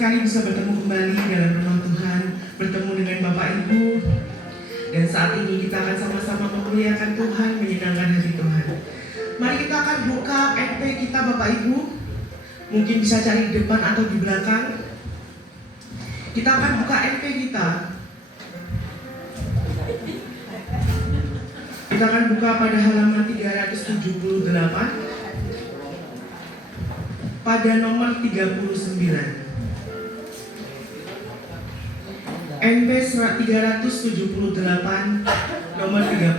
sekali bisa bertemu kembali dalam rumah Tuhan, bertemu dengan Bapak Ibu. Dan saat ini kita akan sama-sama memuliakan Tuhan, menyenangkan hati Tuhan. Mari kita akan buka MP kita Bapak Ibu. Mungkin bisa cari di depan atau di belakang. Kita akan buka MP kita. Kita akan buka pada halaman 378. Pada nomor 39. NP 378 nomor 39.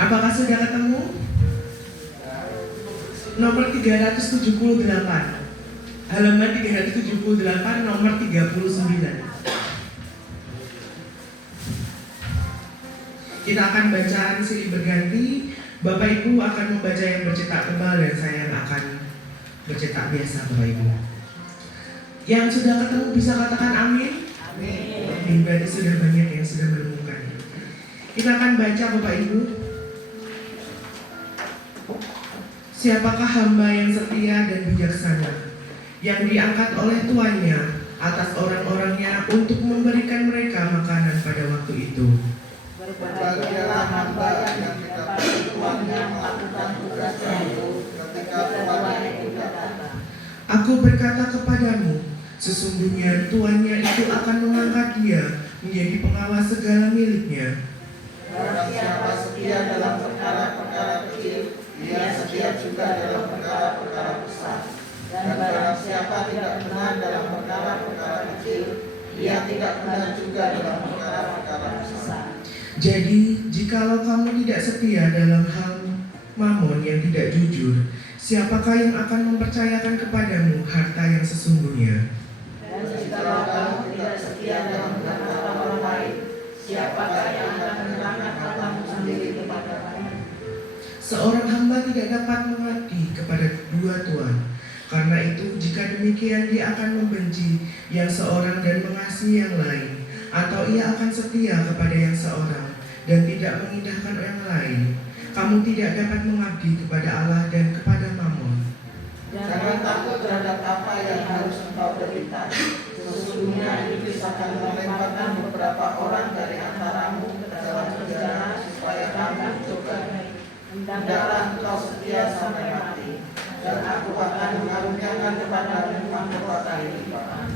Apakah sudah ketemu? Nomor 378. Halaman 378 nomor 39. Kita akan baca silih berganti. Bapak Ibu akan membaca yang bercetak tebal dan saya yang akan bercetak biasa Bapak Ibu. Yang sudah ketemu bisa katakan amin. Amin. Berarti sudah banyak yang sudah menemukan. Kita akan baca Bapak Ibu. Siapakah hamba yang setia dan bijaksana, yang diangkat oleh tuannya atas orang-orangnya untuk memberikan mereka makanan pada waktu itu. Berbahagialah hamba yang didapati tuannya melakukan tugasnya itu ketika tuannya tidak datang. Aku berkata kepadamu, sesungguhnya tuannya itu akan mengangkat dia menjadi pengawas segala miliknya. Barang siapa setia dalam perkara-perkara kecil, dia setia juga dalam perkara-perkara besar. Dan barang siapa tidak benar dalam perkara-perkara kecil, dia tidak benar juga dalam perkara-perkara besar. Jadi, jikalau kamu tidak setia dalam hal mamon yang tidak jujur, siapakah yang akan mempercayakan kepadamu harta yang sesungguhnya? Dan jikalau kamu tidak setia dalam harta orang lain, siapakah yang akan menyerahkan hartamu sendiri kepadamu? Seorang hamba tidak dapat mengabdi kepada dua tuan. Karena itu, jika demikian dia akan membenci yang seorang dan mengasihi yang lain, atau ia akan setia kepada yang seorang dan tidak mengindahkan yang lain. Kamu tidak dapat mengabdi kepada Allah dan kepada Mamon. Jangan takut terhadap apa yang harus engkau derita. Sesungguhnya iblis akan melemparkan beberapa orang dari antaramu ke dalam penjara supaya kamu coba. Hendaklah engkau setia sampai mati, dan aku akan mengaruniakan kepadamu mahkota kehidupan.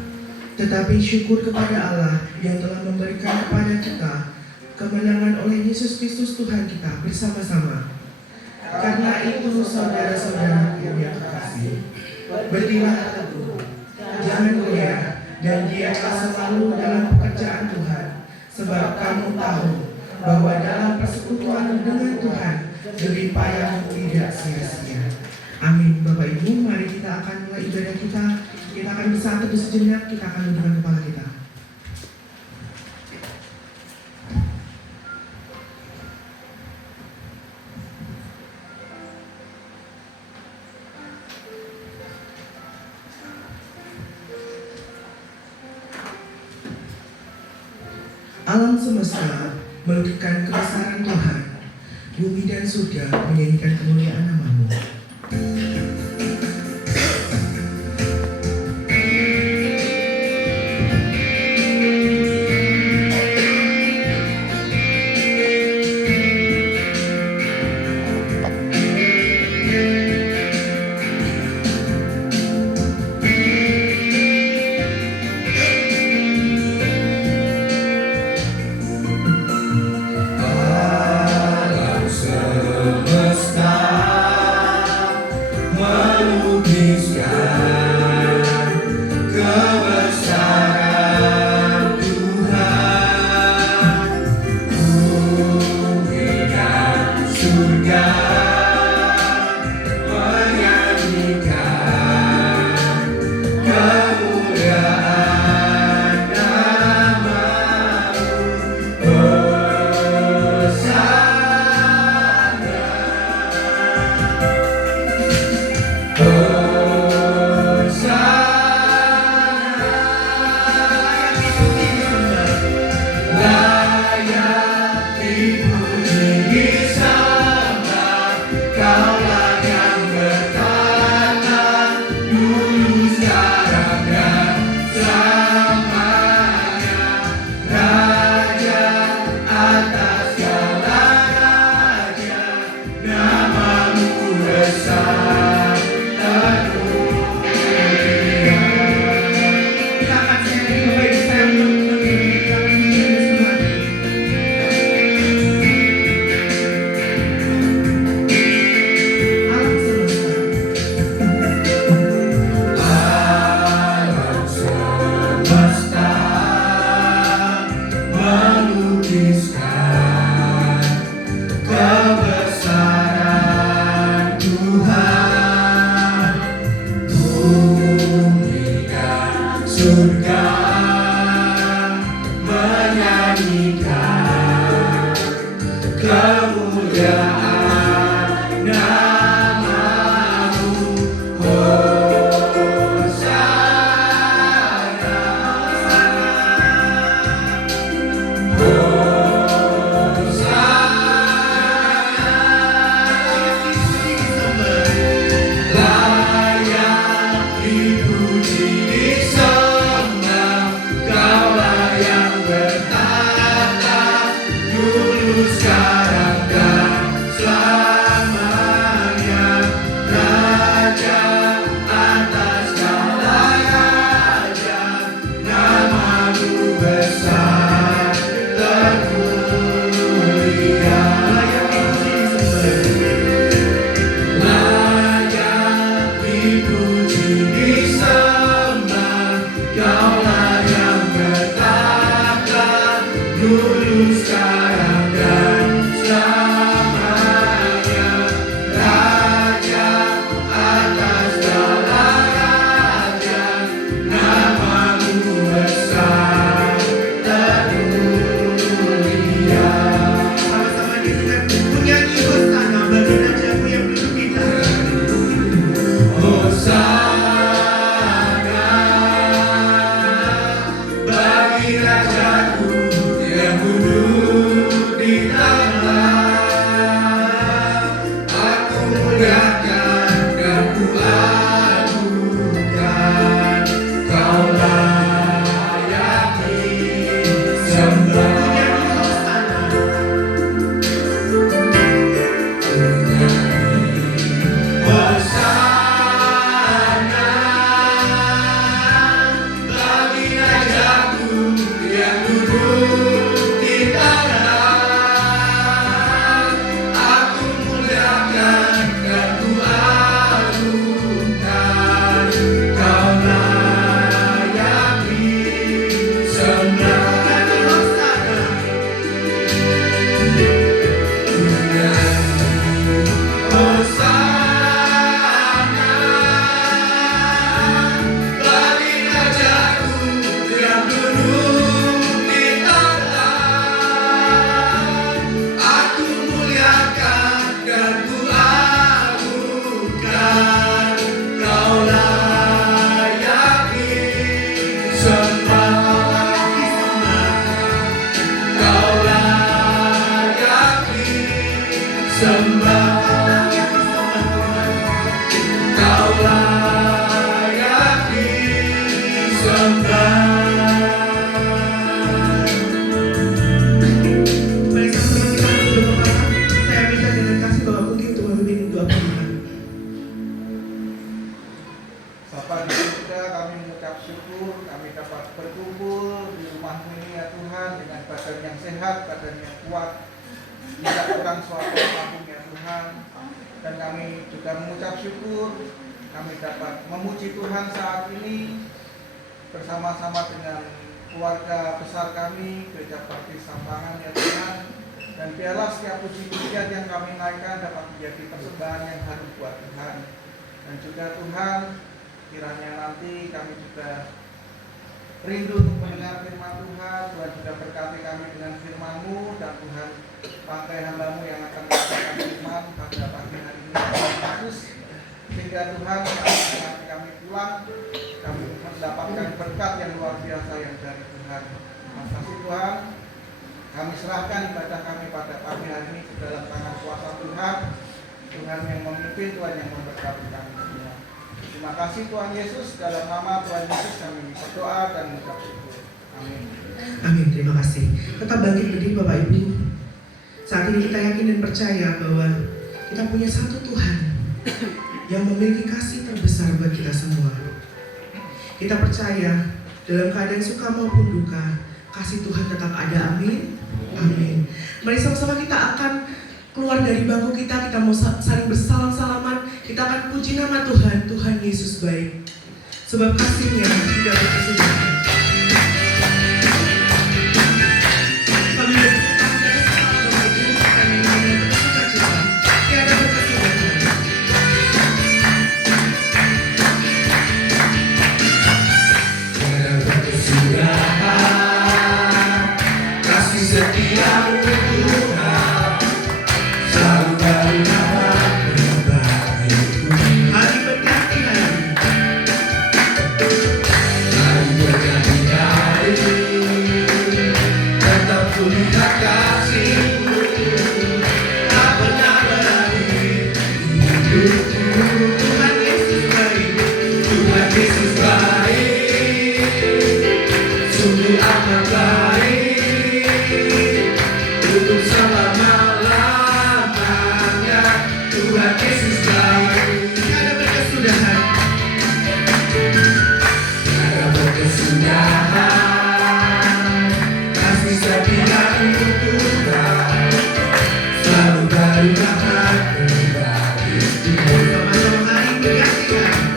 Tetapi syukur kepada Allah yang telah memberikan kepada kita kemenangan oleh Yesus Kristus Tuhan kita bersama-sama. Karena itu saudara-saudaraku yang terkasih, berdirilah teguh, jangan goyah, dan giatlah selalu dalam pekerjaan Tuhan, sebab kamu tahu bahwa dalam persekutuan dengan Tuhan jerih payahmu tidak sia-sia. Amin. Bapak Ibu, mari kita akan mulai ibadah kita. Kita akan bersatu sejenak, kita akan dudukkan kepala kita. Alam semesta melukiskan kebesaran Tuhan. Bumi dan surga menyanyikan kemuliaan nama-Mu. Alam semesta dapat berkumpul di rumah ini ya Tuhan, dengan badan yang sehat, badan yang kuat, tidak kurang suatu apapun ya Tuhan. Dan kami juga mengucap syukur kami dapat memuji Tuhan saat ini bersama-sama dengan keluarga besar kami, Gereja Baptis Sampangan ya Tuhan. Dan biarlah setiap puji-pujian yang kami naikkan dapat menjadi persembahan yang harum buat Tuhan. Dan juga Tuhan, kiranya nanti kami juga rindu untuk mendengar firman Tuhan. Tuhan juga berkati kami dengan firman-Mu, dan Tuhan pakai hamba-Mu yang akan mengatakan firman pada pagi hari ini Tuhan Yesus, sehingga Tuhan nanti kami pulang kami mendapatkan berkat yang luar biasa yang dari Tuhan. Terima kasih Tuhan, kami serahkan ibadah kami pada pagi hari ini ke dalam tangan kuasa Tuhan. Tuhan yang memimpin, Tuhan yang memberkati kami semua. Terima kasih Tuhan Yesus, dalam nama Tuhan Yesus kami berdoa dan mengucap syukur. Amin. Amin, terima kasih. Tetap bangkit berdiri Bapak Ibu. Saat ini kita yakin dan percaya bahwa kita punya satu Tuhan yang memiliki kasih terbesar buat kita semua. Kita percaya dalam keadaan suka maupun duka, kasih Tuhan tetap ada. Amin. Amin. Mari sama-sama kita akan keluar dari bangku kita mau saling bersalam-salaman. Kita akan puji nama Tuhan. Tuhan Yesus baik, sebab kasih-Nya tidak berkesudahan. Kami berterima kasih kepada Bapak Ibu kami yang bersukacita, tiada berkesudahan. Tiada berkesudahan, kasih setiamu Tuhan, selalu baru dapat membagiku. Hari berganti hari, Hari berganti hari, tetap kulihat kasih-Mu, tak pernah berakhir hidupku. Tuhan Yesus baik, Tuhan Yesus baik, sungguh amat baik, untuk selama-lamanya. Tuhan Yesus baik, tiada berkesudahan. tiada berkesudahan, kasih setia-Mu Tuhan, selalu baru dapat membagiku. Sama-sama hari berganti hari.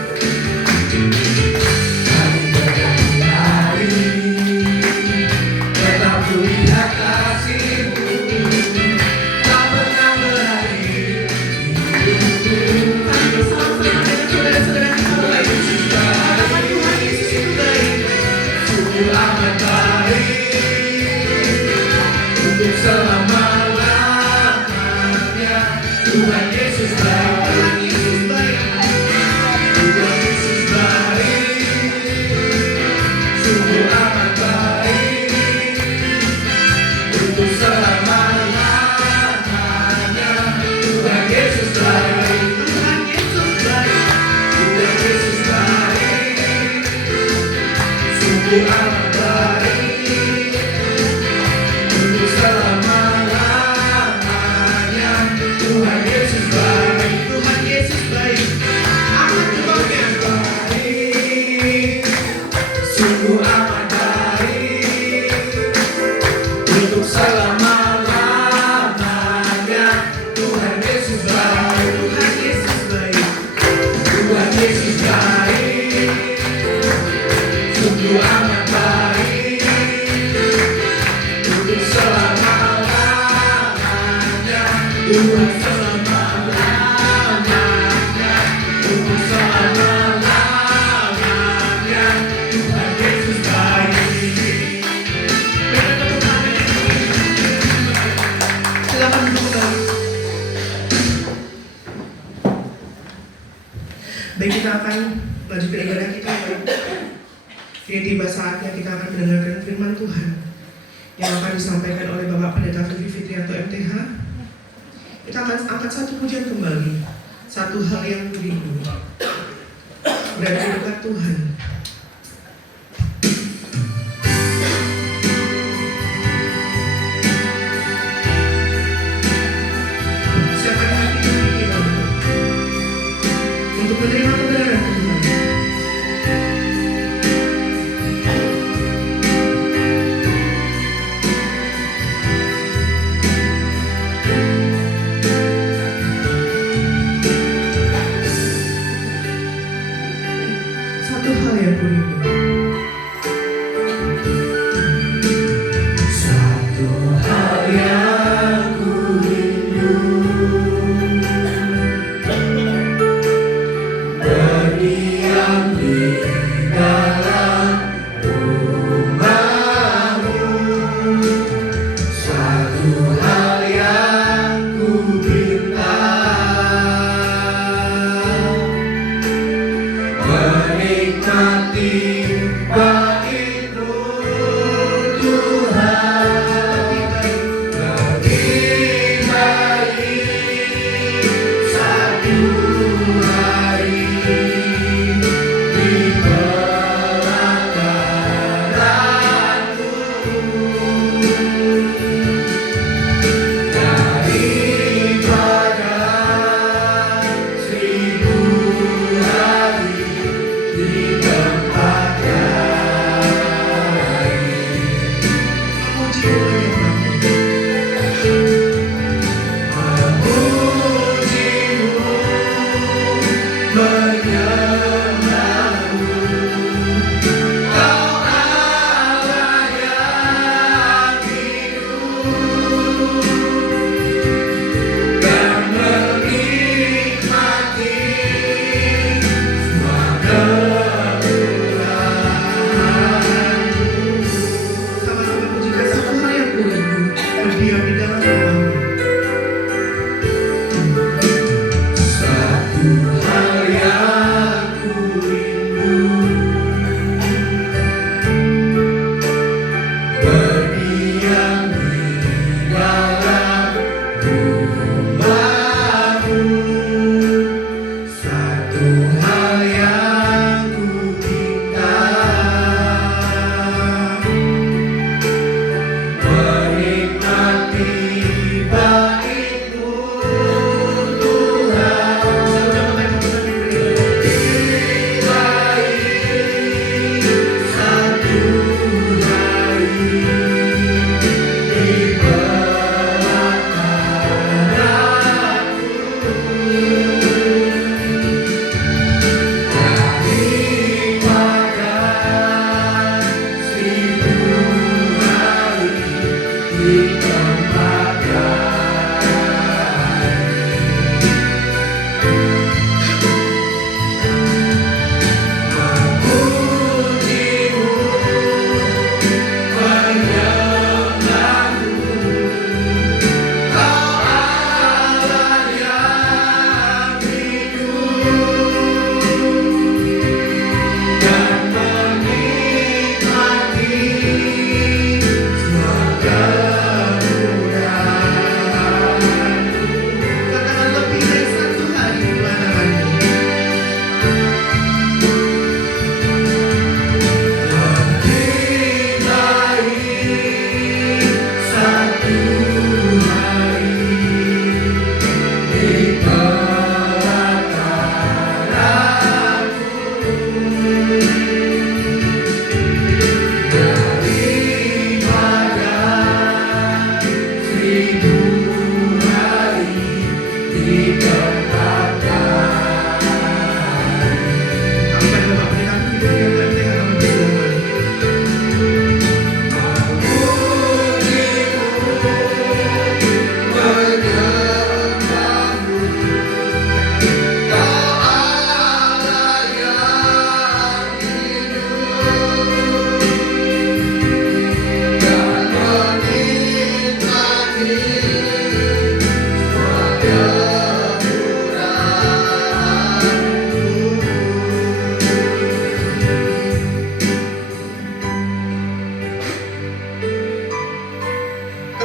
Hari berganti hari, tetap kulihat kasih-Mu, tak pernah berakhir hidupku. Kami bersama-sama dengan saudara-saudara kita Bapak Ibu. Katakan Tuhan Yesus itu baik. Sungguh amat baik, untuk selama-lamanya. Tuhan Yesus baik, Tuhan Yesus baik. Tuhan Yesus baik, sungguh amat baik, untuk selama-lamanya. Tuhan Yesus baik, Tuhan Yesus baik. Tuhan Yesus baik, sungguh amat baik, untuk selama-lamanya. Tuhan Yesus baik, Tuhan Yesus baik. Akan kembangnya. baik, sungguh amat baik, untuk selama-lamanya. Tuhan Yesus baik, Tuhan Yesus baik. Tuhan Yesus baik, sungguh amat baik, untuk selama-lamanya. Tuhan selama-lamanya, untuk selama-lamanya. Tuhan Yesus baik. Berikan tepuk tangan yang meriah. Silakan duduk kembali. Baik, kita akan melanjutkan ibadah kita. Baik. Ini tiba saatnya kita akan mendengarkan firman Tuhan yang akan disampaikan oleh Bapak Pendeta Vivi Fitrianto MTH. Kita akan angkat satu pujian kembali, satu hal yang rindu, berada di dekat Tuhan. Siapkan hati dan pikiran untuk menerima kebenaran Tuhan.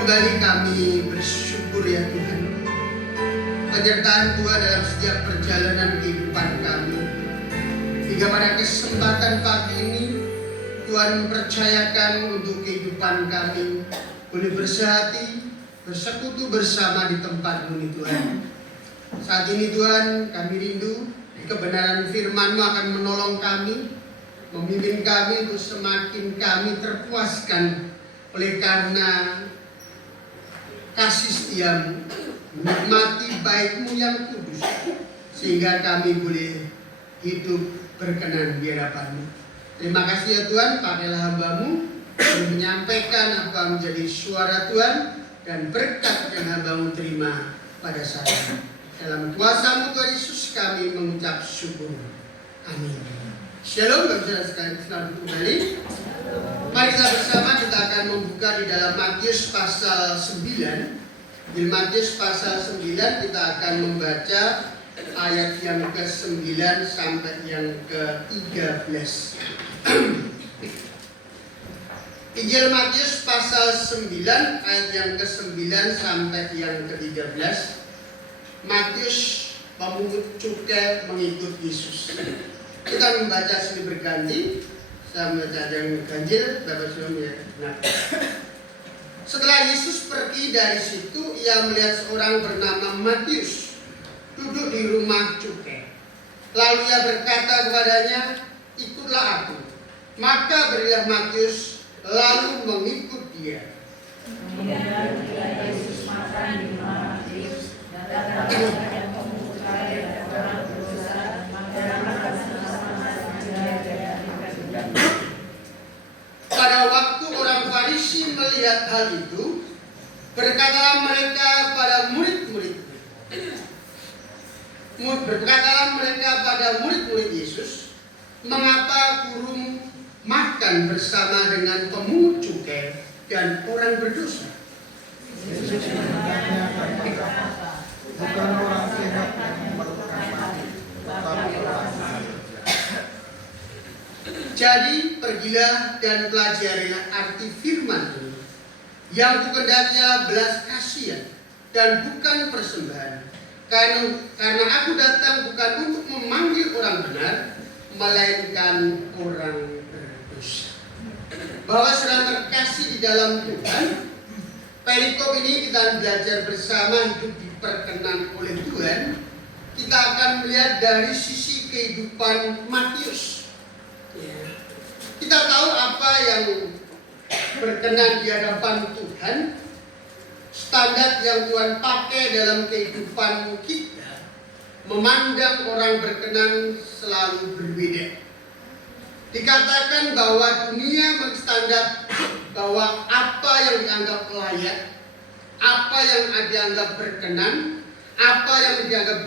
Kembali kami bersyukur ya Tuhan, penyertaan Tuhan dalam setiap perjalanan kehidupan kami. Hingga pada kesempatan pagi ini Tuhan percayakan untuk kehidupan kami boleh bersehati, bersekutu bersama di tempat-Mu nih Tuhan. Saat ini Tuhan kami rindu kebenaran firman-Mu akan menolong kami, memimpin kami untuk semakin kami terpuaskan oleh karena kasih setiamu, menikmati baik-Mu yang kudus, sehingga kami boleh hidup berkenan di hadapan-Mu. Terima kasih ya Tuhan, pakailah hamba-Mu untuk menyampaikan apa menjadi suara Tuhan dan berkat yang hamba-Mu terima pada saat ini. Dalam kuasa-Mu Tuhan Yesus kami mengucap syukur. Amin. Shalom, Bapak-Ibu sekalian, selamat kembali. Mari kita bersama kita akan membuka di dalam Matius pasal 9. Di Matius pasal 9 kita akan membaca ayat yang ke-9 sampai yang ke-13. Injil Matius pasal 9 ayat yang ke-9 sampai yang ke-13. Matius, pemungut cukai mengikut Yesus. Kita membaca silih berganti. Saya membaca yang ganjil, Bapak suaminya. Nah, setelah Yesus pergi dari situ, ia melihat seorang bernama Matius duduk di rumah cukai. Lalu ia berkata kepadanya, "Ikutlah aku." Maka berilah Matius lalu mengikut dia. Kemudian Yesus makan di rumah Matius dan datang pemungut cukai dan orang berdosa, maka makan bersama-sama dia. Pada waktu orang Farisi melihat hal itu, berkatalah mereka pada murid-muridnya. Berkatalah mereka pada murid-murid Yesus, "Mengapa guru makan bersama dengan pemungut cukai dan orang berdosa?" Yesus bertanya kepada mereka, bukan orang sehat yang memerlukan mati, tetapi orang sakit. Jadi pergilah dan pelajarilah arti firman ini. Yang kukendaki ialah belas kasihan dan bukan persembahan. Karena aku datang bukan untuk memanggil orang benar, melainkan orang berdosa. Bahwa sedang terkasih di dalam Tuhan, perikop ini kita belajar bersama hidup diperkenan oleh Tuhan. Kita akan melihat dari sisi kehidupan Matius. Ya. Kita tahu apa yang berkenan di hadapan Tuhan, standar yang Tuhan pakai dalam kehidupan kita, memandang orang berkenan selalu berbeda. Dikatakan bahwa dunia berstandar bahwa apa yang dianggap layak, apa yang dianggap berkenan, apa yang dianggap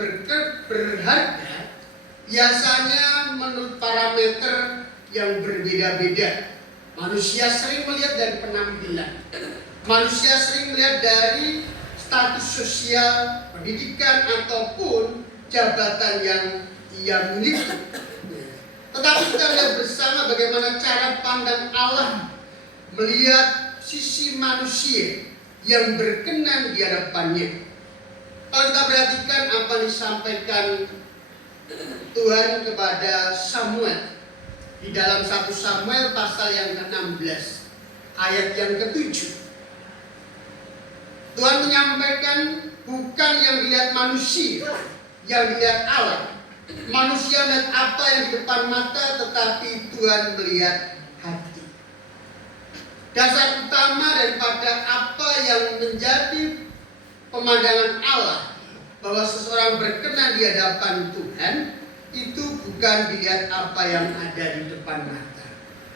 berharga, biasanya menurut parameter yang berbeda-beda. Manusia sering melihat dari penampilan. Manusia sering melihat dari status sosial, pendidikan, ataupun jabatan yang ia miliki. Tetapi kita lihat bersama bagaimana cara pandang Allah melihat sisi manusia yang berkenan di hadapannya. Kalau kita perhatikan apa yang disampaikan Tuhan kepada Samuel di dalam 1 Samuel pasal yang ke-16 ayat yang ke-7. Tuhan menyampaikan bukan yang dilihat manusia, yang dilihat Allah. Manusia melihat apa yang di depan mata, tetapi Tuhan melihat hati. Dasar utama daripada apa yang menjadi pemandangan Allah, bahwa seseorang berkenan di hadapan Tuhan, itu bukan dilihat apa yang ada di depan mata,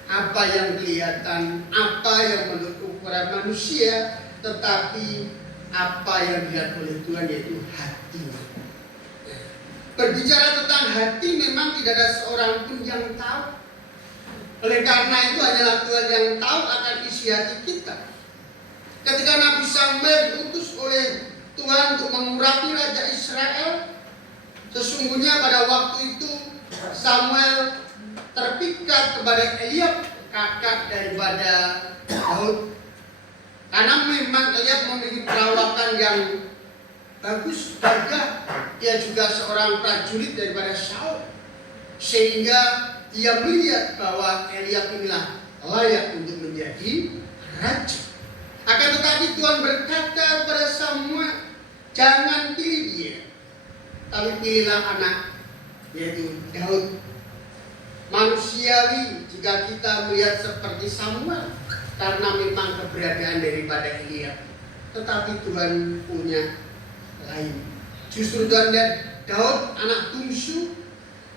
apa yang kelihatan, apa yang menurut ukuran manusia, tetapi apa yang dilihat oleh Tuhan, yaitu hatinya. Berbicara tentang hati, memang tidak ada seorang pun yang tahu. Oleh karena itu hanyalah Tuhan yang tahu akan isi hati kita. Ketika Nabi Samuel diutus oleh Tuhan untuk mengurapi Raja Israel, sesungguhnya pada waktu itu Samuel terpikat kepada Eliab, kakak daripada Daud. Karena memang Eliab memiliki perawakan yang bagus, gagah. Dia juga seorang prajurit daripada Saul, sehingga ia melihat bahwa Eliab inilah layak untuk menjadi raja. Akan tetapi Tuhan berkata kepada Samuel, jangan pilih dia, tapi pilihlah anak, yaitu Daud. Manusiawi jika kita melihat seperti Samuel, karena memang keberadaan daripada Eliab. Tetapi Tuhan punya lain. Justru Tuhan lihat Daud, anak bungsu,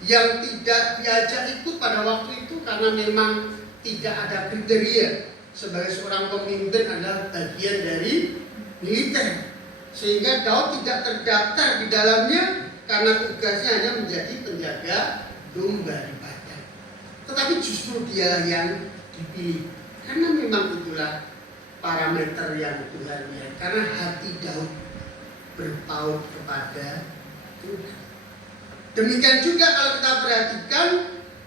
yang tidak diajak ikut pada waktu itu karena memang tidak ada kriteria sebagai seorang pemimpin adalah bagian dari militer, sehingga Daud tidak terdaftar di dalamnya karena tugasnya hanya menjadi penjaga domba di padang. Tetapi justru dialah yang dipilih karena memang itulah parameter yang Tuhan lihat, karena hati Daud berpaut kepada Tuhan. Demikian juga kalau kita perhatikan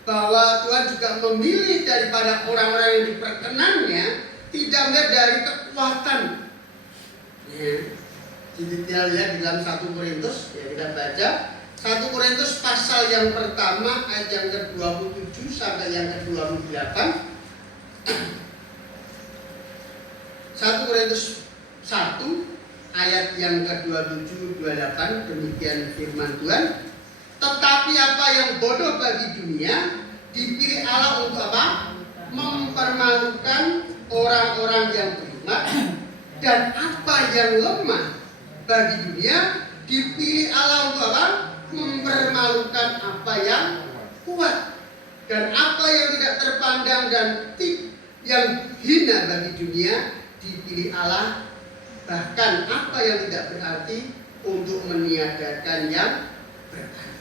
bahwa Tuhan juga memilih daripada orang-orang yang diperkenannya tidak melihat dari kekuatan. Ya. Jadi kita lihat di dalam 1 Korintus, ya kita baca 1 Korintus pasal yang pertama ayat yang ke-27 sampai yang ke-28. 1 Korintus 1 ayat yang ke-27 28, demikian firman Tuhan. Tetapi apa yang bodoh bagi dunia dipilih Allah untuk apa? Mempermalukan orang-orang yang beriman. Dan apa yang lemah bagi dunia dipilih Allah untuk apa? Mempermalukan apa yang kuat. Dan apa yang tidak terpandang dan yang hina bagi dunia dipilih Allah, bahkan apa yang tidak berarti untuk meniadakan yang berarti.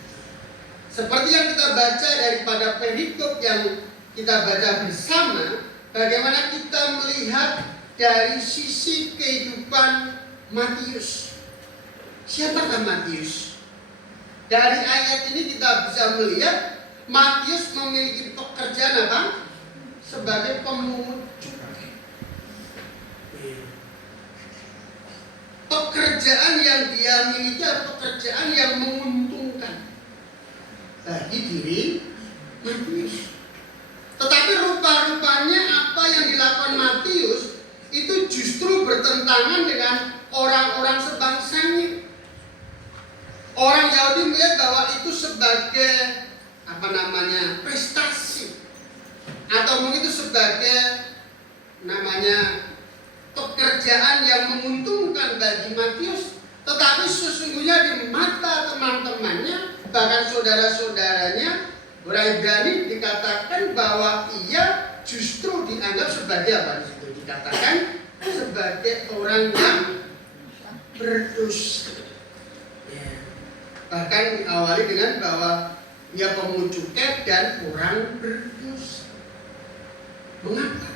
Seperti yang kita baca daripada perikop yang kita baca bersama, bagaimana kita melihat dari sisi kehidupan Matius. Siapakah Matius? Dari ayat ini kita bisa melihat Matius memiliki pekerjaan apa? Sebagai pemungut cukai. Pekerjaan yang dia miliki adalah pekerjaan yang menguntungkan bagi diri Matius. Tetapi rupa-rupanya apa yang dilakukan Matius itu justru bertentangan dengan orang-orang sebangsanya. Orang Yahudi melihat bahwa itu sebagai prestasi, atau mungkin itu sebagai pekerjaan yang menguntungkan bagi Matius. Tetapi sesungguhnya di mata teman-temannya, bahkan saudara-saudaranya, orang Ibrani dikatakan bahwa ia justru dianggap sebagai apa di situ? Dikatakan sebagai orang yang berdosa. Ya. Bahkan diawali dengan bahwa ia pemungut cukai dan orang berdosa. Mengapa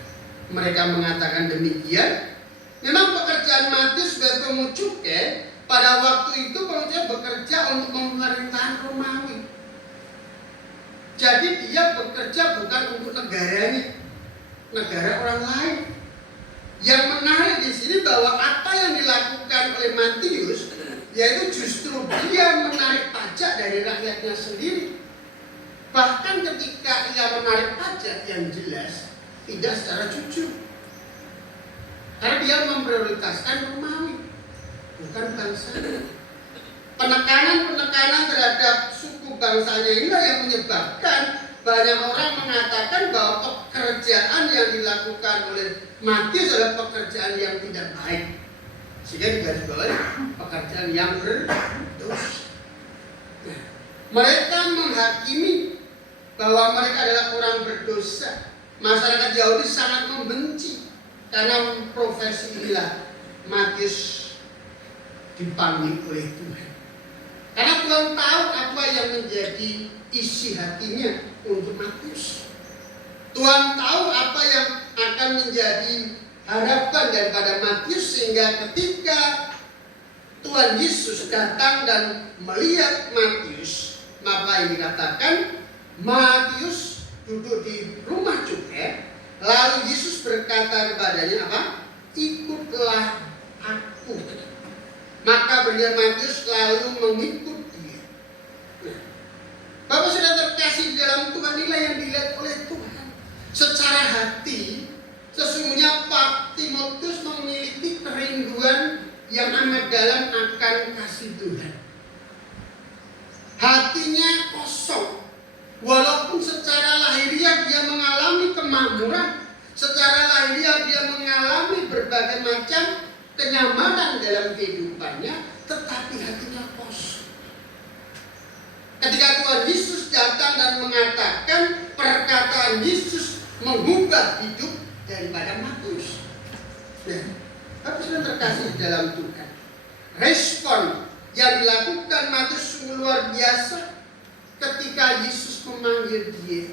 mereka mengatakan demikian? Memang pekerjaan Matius sebagai pemungut cukai pada waktu itu dia bekerja untuk pemerintahan Romawi. Jadi dia bekerja bukan untuk negaranya, negara orang lain. Yang menarik di sini bahwa apa yang dilakukan oleh Matius, yaitu justru dia menarik pajak dari rakyatnya sendiri. Bahkan ketika ia menarik pajak, yang jelas tidak secara jujur, karena dia memprioritaskan Romawi, bukan bangsanya. Penekanan terhadap suku bangsanya inilah yang menyebabkan banyak orang mengatakan bahwa pekerjaan yang dilakukan oleh Matius adalah pekerjaan yang tidak baik, sehingga digarisbawahi pekerjaan yang berdosa. Nah, mereka menghakimi bahwa mereka adalah orang berdosa. Masyarakat Yahudi sangat membenci karena profesi inilah Matius dipanggil oleh Tuhan. Karena Tuhan tahu apa yang menjadi isi hatinya untuk Matius. Tuhan tahu apa yang akan menjadi harapan daripada Matius, sehingga ketika Tuhan Yesus datang dan melihat Matius, maka yang dikatakan Matius duduk di rumah cukai, lalu Yesus berkata kepadanya apa? Ikutlah aku. Maka benar Matius lalu mengikut dia. Nah, Bapak sudah terkasih dalam Tuhan, inilah yang dilihat oleh Tuhan. Secara hati, sesungguhnya Pak Timotius memiliki kerinduan yang amat dalam akan kasih Tuhan. Hatinya kosong. Walaupun secara lahiriah dia mengalami kemakmuran, secara lahiriah dia mengalami berbagai macam kenyamanan dalam kehidupannya, tetapi hatinya kosong. Ketika Tuhan Yesus datang dan mengatakan, perkataan Yesus mengubah hidup daripada Matius. Nah, tapi sudah terkasih dalam Tuhan, respon yang dilakukan Matius sungguh luar biasa ketika Yesus memanggil dia,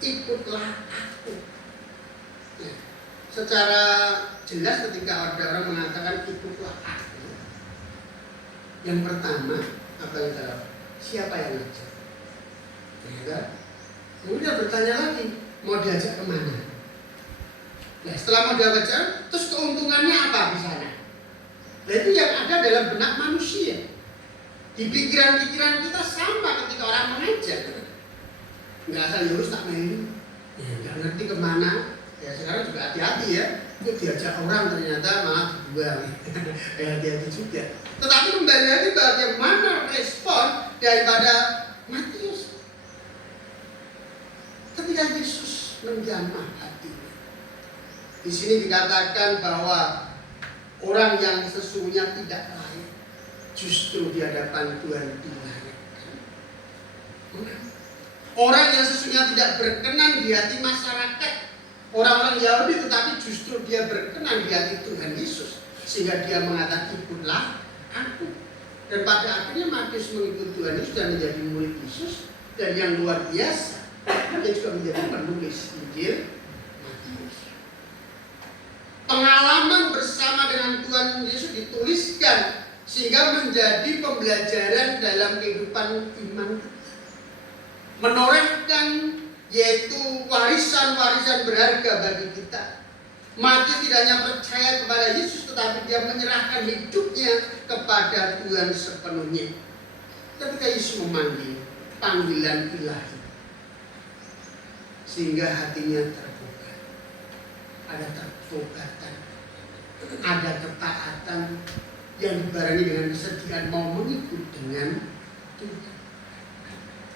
ikutlah aku. Nah, secara jelas ketika ada orang mengatakan ikutlah aku, yang pertama apa yang kita lakukan? Siapa yang ngajak? Ya kan? Kemudian bertanya lagi, mau diajak kemana? Nah, setelah mau diajak, terus keuntungannya apa di sana? Nah, itu yang ada dalam benak manusia. Di pikiran-pikiran kita sama ketika orang mengajak. Nggak asal Yunus tak main, ya nggak ngerti kemana. Ya sekarang juga hati-hati ya. Kok diajak orang ternyata malah dibuang. Hati-hati juga. Tetapi kembali lagi bagaimana respon daripada Matius ketika Yesus menjamah hatinya. Di sini dikatakan bahwa orang yang sesungguhnya tidak layak justru di hadapan Tuhan dilayakkan. Orang yang sesungguhnya tidak berkenan di hati masyarakat, orang-orang Yahudi, tetapi justru dia berkenan di hati Tuhan Yesus, sehingga dia mengatakan ikutlah aku. Dan pada akhirnya Matius mengikut Tuhan Yesus dan menjadi murid Yesus. Dan yang luar biasa, dia juga menjadi penulis Injil Matius. Pengalaman bersama dengan Tuhan Yesus dituliskan sehingga menjadi pembelajaran dalam kehidupan iman kita. Menorehkan yaitu warisan-warisan berharga bagi kita. Matius tidak hanya percaya kepada Yesus, tetapi dia menyerahkan hidupnya kepada Tuhan sepenuhnya. Ketika Yesus memanggil, panggilan ilahi, sehingga hatinya terbuka. Ada tertobatan, ada ketaatan yang dibarengi dengan kesediaan mau mengikut dengan Tuhan.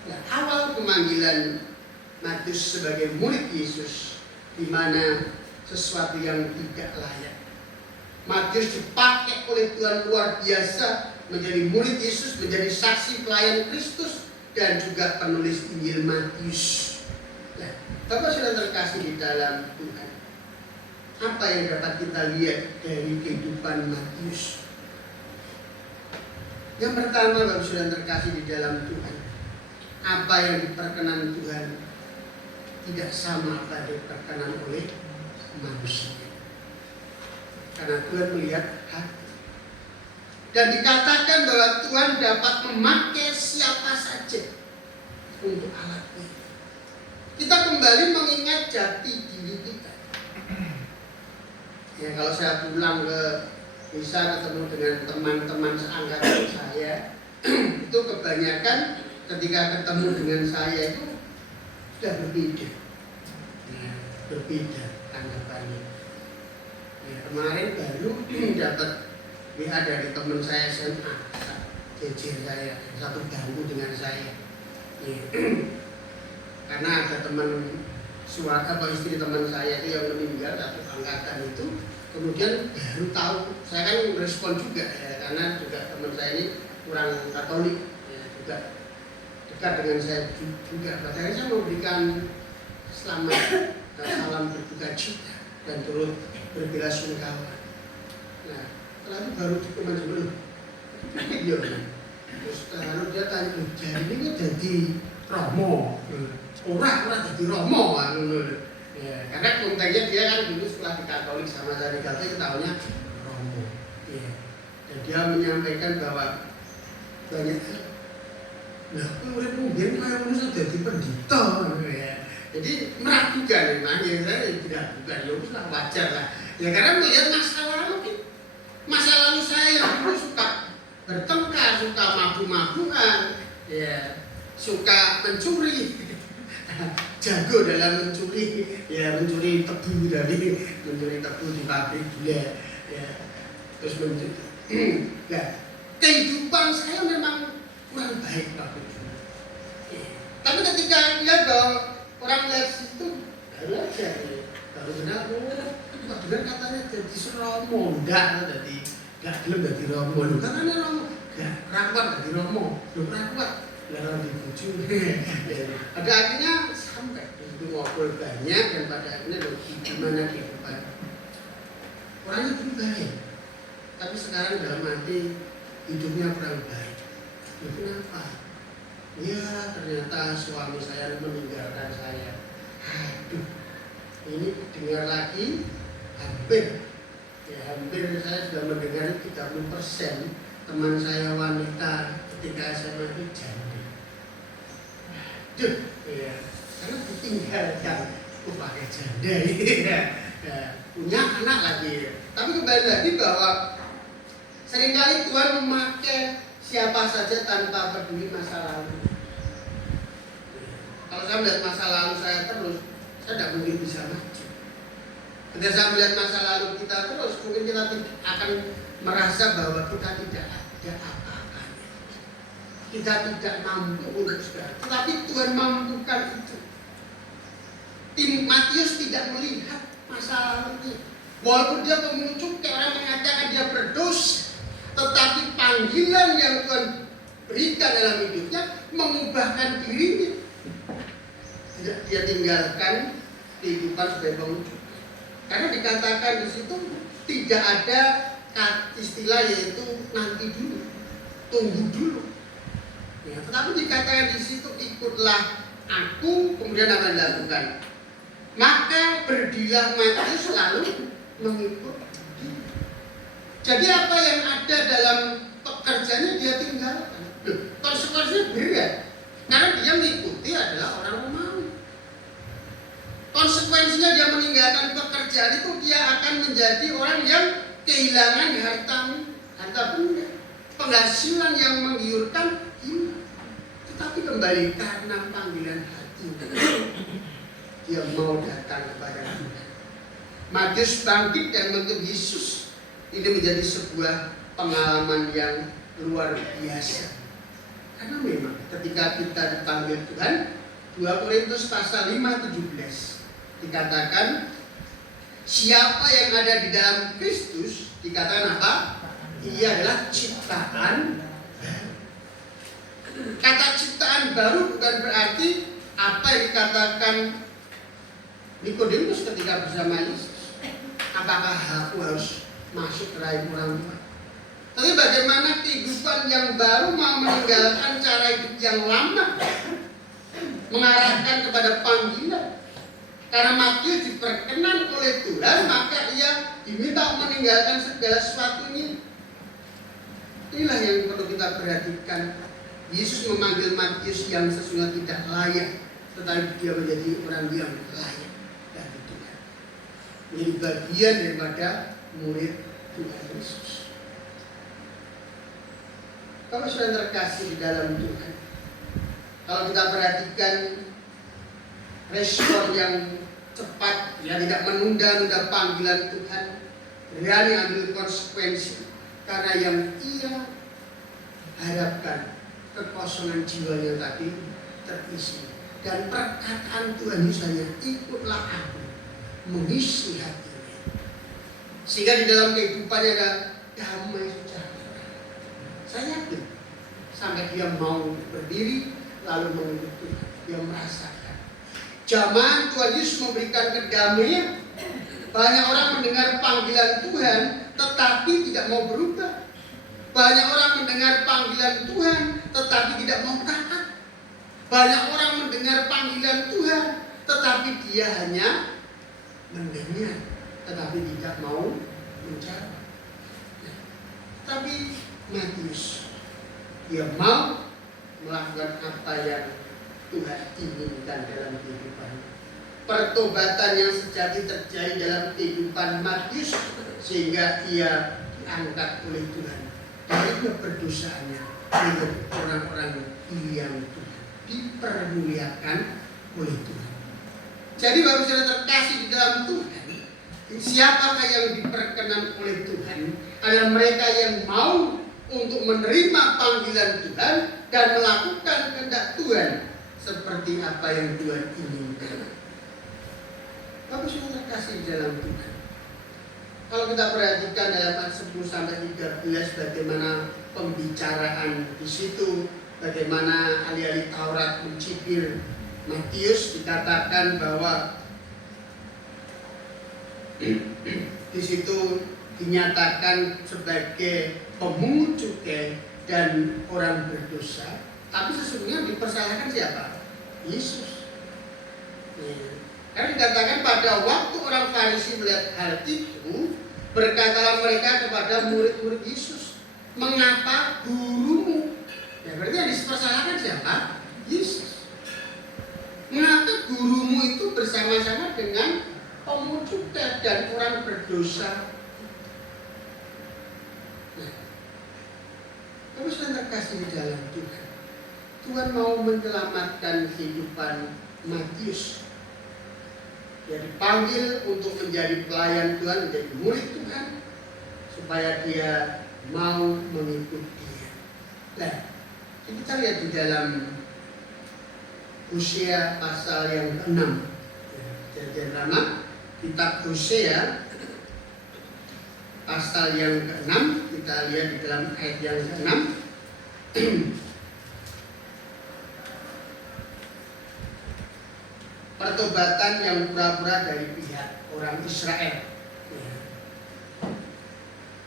Nah, awal pemanggilan Matius sebagai murid Yesus, di mana sesuatu yang tidak layak. Matius dipakai oleh Tuhan luar biasa menjadi murid Yesus, menjadi saksi pelayan Kristus, dan juga penulis Injil Matius. Nah, Bapak sudah terkasih di dalam Tuhan. Apa yang dapat kita lihat dari kehidupan Matius? Yang pertama, Bapak sudah terkasih di dalam Tuhan. Apa yang diperkenan Tuhan tidak sama apa yang diperkenan oleh manusia. Karena Tuhan melihat hati. Dan dikatakan bahwa Tuhan dapat memakai siapa saja untuk alatnya. Kita kembali mengingat jati diri kita. Ya, kalau saya pulang ke desa ketemu dengan teman-teman seangkatan saya, itu kebanyakan ketika ketemu dengan saya itu sudah berbeda. Ya, berbeda tanggapannya. Ya, kemarin baru dapat WA dari teman saya SMA, jejer saya, satu bangku dengan saya. Ya. Karena ada teman suara atau istri teman saya itu yang meninggal satu angkatan itu, kemudian baru tahu. Saya kan respon juga ya, karena juga teman saya ini kurang Katolik, ya, juga dekat dengan saya juga. Bahkan saya memberikan selamat dan salam berduka cita dan turut berbelasungkawa. Nah, setelah itu baru dikomen sebelum iya. Terus lalu dia tanya, jadi ini jadi Romo, orang jadi Romo, ya, karena konteksnya dia kan dulu sekolah di Katolik sama saya di Katolik, tahunya Romo. Ya. Dan dia menyampaikan bahwa banyak, nah murid mungkin kayak manusia jadi pendeta, ya. Jadi meragukan memang, ya saya tidak bukan, ya sudah wajar lah. Ya karena melihat masa lalu saya yang dulu suka bertengkar, suka mabuk-mabukan, ya, suka mencuri, jago dalam mencuri, ya mencuri tebu di pabrik gula, ya, terus mencuri. Nah, kehidupan saya memang kurang baik waktu itu. Ya. Tapi ketika lihat bahwa orang lihat situ, baru aja, baru benar, kok dengar katanya jadi Romo, enggak belum jadi Romo, lu katanya Romo, enggak rapat jadi Romo, belum rapat, lalu dibujuk. Pada akhirnya sampai itu ngobrol banyak dan pada akhirnya gimana kehidupan orangnya itu baik, tapi sekarang dalam hati hidupnya kurang baik. Ya kenapa? Ya ternyata suami saya meninggalkan saya. Aduh, ini dengar lagi hampir saya sudah mendengar 30% teman saya wanita ketika SMA itu janda. Iya. Karena ditinggalkan pakai janda ya. Punya anak lagi. Tapi kembali lagi bahwa seringkali Tuhan memakai siapa saja tanpa peduli masa lalu. Kalau saya melihat masa lalu saya terus, saya tidak mungkin bisa maju. Ketika saya melihat masa lalu kita terus, mungkin kita akan merasa bahwa kita tidak ada apa-apanya. Kita tidak mampu untuk segala. Tetapi Tuhan mampukan itu. Matius tidak melihat masa lalunya. Walaupun dia pengunjung, kayak orang mengatakan dia berdosa, tetapi panggilan yang Tuhan berikan dalam hidupnya mengubahkan dirinya. Tidak dia tinggalkan kehidupan sebagai pengunjung. Karena dikatakan di situ tidak ada istilah yaitu nanti dulu, tunggu dulu. Ya, tetapi dikatakan di situ ikutlah aku, kemudian apa yang dilakukan? Maka berdirilah Matius lalu mengikut dia. Jadi apa yang ada dalam pekerjaannya dia tinggalkan. Konsekuensinya berat. Karena dia mengikuti adalah orang Romawi. Konsekuensinya dia meninggalkan pekerjaan itu, dia akan menjadi orang yang kehilangan harta benda, penghasilan yang menggiurkan hilang. Tetapi kembali karena panggilan hati, dia mau datang kepada Tuhan. Matius bangkit dan mengikut Yesus. Ini menjadi sebuah pengalaman yang luar biasa. Karena memang ketika kita dipanggil Tuhan, 2 Korintus pasal 5:17 dikatakan siapa yang ada di dalam Kristus, dikatakan apa? Ia adalah ciptaan baru. Kata ciptaan baru bukan berarti apa yang dikatakan Nikodemus ketika bersama Yesus. Apakah aku harus masuk ke rahim orang tua? Tapi bagaimana kehidupan yang baru mau meninggalkan cara hidup yang lama, mengarahkan kepada panggilan. Karena Matius diperkenan oleh Tuhan, maka ia diminta meninggalkan segala sesuatunya. Inilah yang perlu kita perhatikan. Yesus memanggil Matius yang sesungguhnya tidak layak, tetapi dia menjadi orang yang layak dari Tuhan. Menjadi bagian daripada murid Tuhan Yesus. Kalau sudah terkasih di dalam Tuhan, kalau kita perhatikan respon yang cepat, ya tidak menunda-nunda panggilan Tuhan, berani ambil konsekuensi karena yang ia harapkan kekosongan jiwanya tadi terisi. Dan perkataan Tuhan Yesus hanya ikutlah aku, mengisi hatinya. Sehingga di dalam kehidupannya ada damai sejahtera. Saya yakin sampai dia mau berdiri lalu mengikut Tuhan, dia merasakan. Zaman Tuhan Yesus memberikan kedamaian. Banyak orang mendengar panggilan Tuhan tetapi tidak mau berubah. Banyak orang mendengar panggilan Tuhan tetapi tidak mau taat. Banyak orang mendengar panggilan Tuhan tetapi dia hanya mendengar tetapi tidak mau menjawab. Tapi Matius, dia mau melakukan apa yang Tuhan inginkan dalam kehidupan. Pertobatan yang sejati terjadi dalam kehidupan Matius sehingga ia diangkat oleh Tuhan dari keberdosaannya menjadi orang-orang yang Tuhan, dipermuliakan oleh Tuhan. Jadi Bapak Saudara terkasih di dalam Tuhan, siapakah yang diperkenan oleh Tuhan adalah mereka yang mau untuk menerima panggilan Tuhan dan melakukan kehendak Tuhan seperti apa yang Tuhan inginkan. Bapak Saudara terkasih di dalam Tuhan. Kalau kita perhatikan dalam ayat 10-13 bagaimana pembicaraan di situ, bagaimana ahli-ahli Taurat mencibir Matius, dikatakan bahwa di situ dinyatakan sebagai pemungut cukai dan orang berdosa, tapi sesungguhnya dipersalahkan siapa? Yesus. Karena dikatakan pada waktu orang Farisi melihat hal itu, berkatalah mereka kepada murid-murid Yesus, mengapa gurumu? Ya berarti yang dipersalahkan siapa? Yesus. gurumu itu bersama-sama dengan pemungut cukai dan orang berdosa. Nah, Bapak sudah terkasih di dalam Tuhan. Tuhan mau menyelamatkan kehidupan Matius. Dia dipanggil untuk menjadi pelayan Tuhan, menjadi murid Tuhan, supaya dia mau mengikuti Dia. Nah, kita lihat di dalam Hosea pasal yang ke-6. Perjanjian Lama, kitab Hosea pasal yang ke-6, kita lihat di dalam ayat yang ke-6. Pertobatan yang pura-pura dari pihak orang Israel.